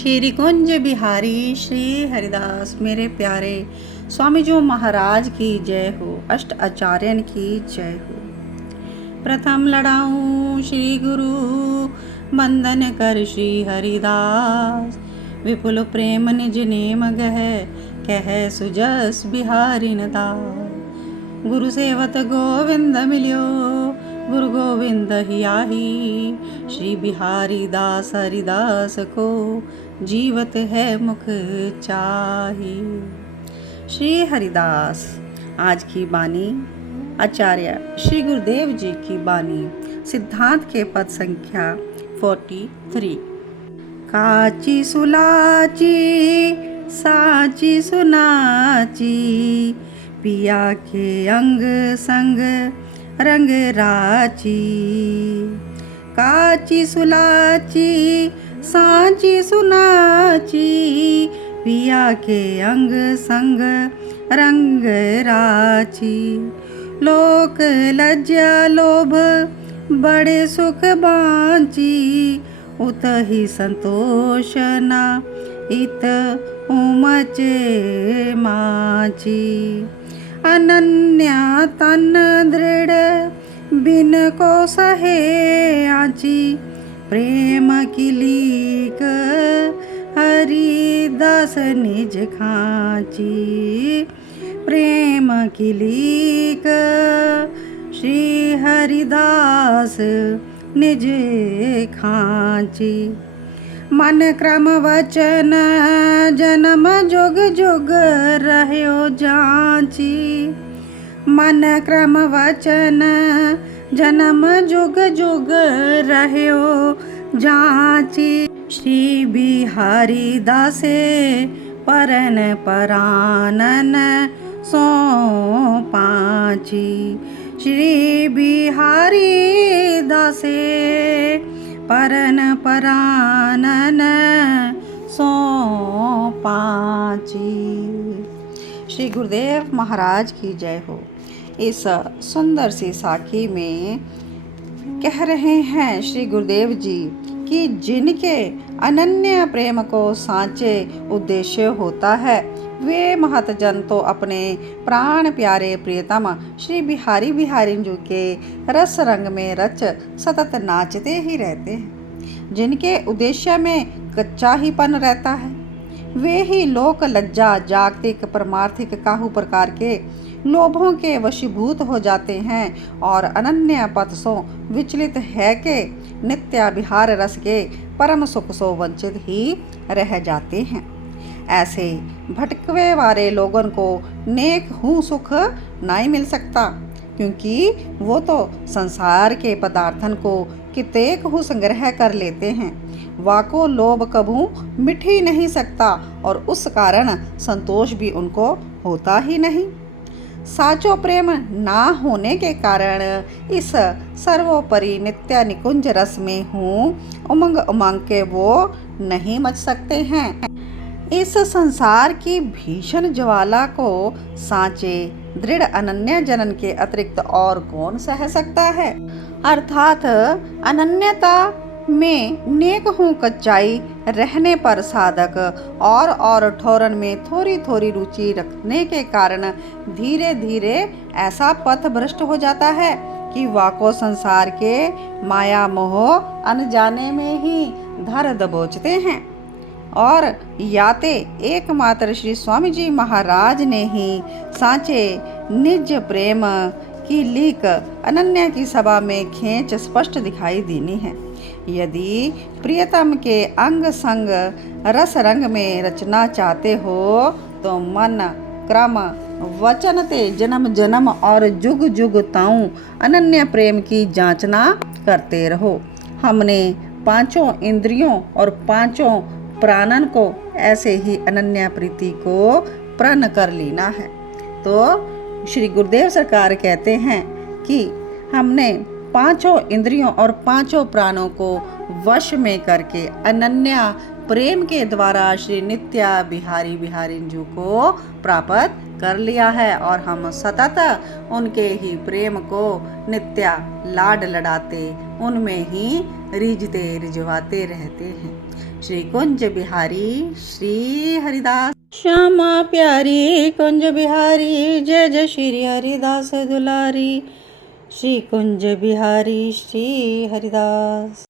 श्री कुंज बिहारी श्री हरिदास मेरे प्यारे स्वामी जी महाराज की जय हो। अष्ट आचार्यन की जय हो। प्रथम लड़ाऊं श्री गुरु बंदन कर श्री हरिदास। विपुल प्रेम निज नेम गह कह सुजस बिहारी दास। गुरु सेवत गोविंद मिल्यो गुरु गोविंद हियाही। श्री बिहारी दास हरिदास को जीवत है मुख चाही। श्री हरिदास आज की बानी आचार्य श्री गुरुदेव जी की बानी सिद्धांत के पद संख्या 43। काची सुलाची साची सुनाची पिया के अंग संग रंग राची। काची सुलाची सांची सुनाची पिया के अंग संग रंग राची। लोक लज्जा लोभ बड़े सुख बांची उत ही संतोष ना इत उमचे माची। अनन्या तन दृढ़ बिन को सहे आची प्रेम की लीक हरिदास निज खाची। प्रेम की लीक श्री हरिदास निज खाची। मन क्रम वचन जन्म जुग जुग रह्यो जाची। मन क्रम वचन जन्म जुग जुग रह्यो जाची। श्री बिहारी दासे परन परानन सो पाची। श्री बिहारी दासे परन परानन सो पाची। श्री गुरुदेव महाराज की जय हो। इस सुंदर सी साखी में कह रहे हैं श्री गुरुदेव जी कि जिनके अनन्य प्रेम को सांचे उद्देश्य होता है वे महतजन तो अपने प्राण प्यारे प्रियतम श्री बिहारी जी के रस रंग में रच सतत नाचते ही रहते हैं। जिनके उद्देश्य में कच्चा हीपन रहता है वे ही लोक लज्जा जागतिक परमार्थिक काहू प्रकार के लोभों के वशीभूत हो जाते हैं और अनन्य पथ सो विचलित है के नित्या विहार रस के परम सुख सो वंचित ही रह जाते हैं। ऐसे भटकवे वाले लोगों को नेक हूँ सुख नहीं मिल सकता क्योंकि वो तो संसार के पदार्थन को कितेक हूँ संग्रह कर लेते हैं। वाको लोभ कभू मिट ही नहीं सकता और उस कारण संतोष भी उनको होता ही नहीं। साचो प्रेम ना होने के कारण इस सर्वोपरि नित्य निकुंज रस में हूँ उमंग उमंग के वो नहीं मच सकते हैं। इस संसार की भीषण ज्वाला को सांचे दृढ़ अनन्य जनन के अतिरिक्त और कौन सह सकता है। अर्थात अनन्यता में नेक हूँ कच्चाई रहने पर साधक और ठौरन में थोड़ी थोड़ी रुचि रखने के कारण धीरे धीरे ऐसा पथ भ्रष्ट हो जाता है कि वाको संसार के माया मोह अनजाने में ही धर दबोचते हैं। और याते एकमात्र श्री स्वामी जी महाराज ने ही सांचे निज प्रेम की लीक अनन्या की सभा में खींच स्पष्ट दिखाई देनी है। यदि प्रियतम के अंग संग रस रंग में रचना चाहते हो तो मन क्रम वचन ते जन्म जन्म और जुग जुग ताऊं अनन्य प्रेम की जांचना करते रहो। हमने पांचों इंद्रियों और पांचों प्राणन को ऐसे ही अनन्य प्रीति को प्रण कर लेना है। तो श्री गुरुदेव सरकार कहते हैं कि हमने पांचों इंद्रियों और पांचों प्राणों को वश में करके अनन्या प्रेम के द्वारा श्री नित्या बिहारी जी को प्राप्त कर लिया है और हम सतत उनके ही प्रेम को नित्या लाड लड़ाते उनमें ही रिझते रिझवाते रहते हैं। श्री कुंज बिहारी श्री हरिदास। श्यामा प्यारी कुंज बिहारी, जय जय श्री हरिदास दुलारी। श्री कुंज बिहारी श्री हरिदास।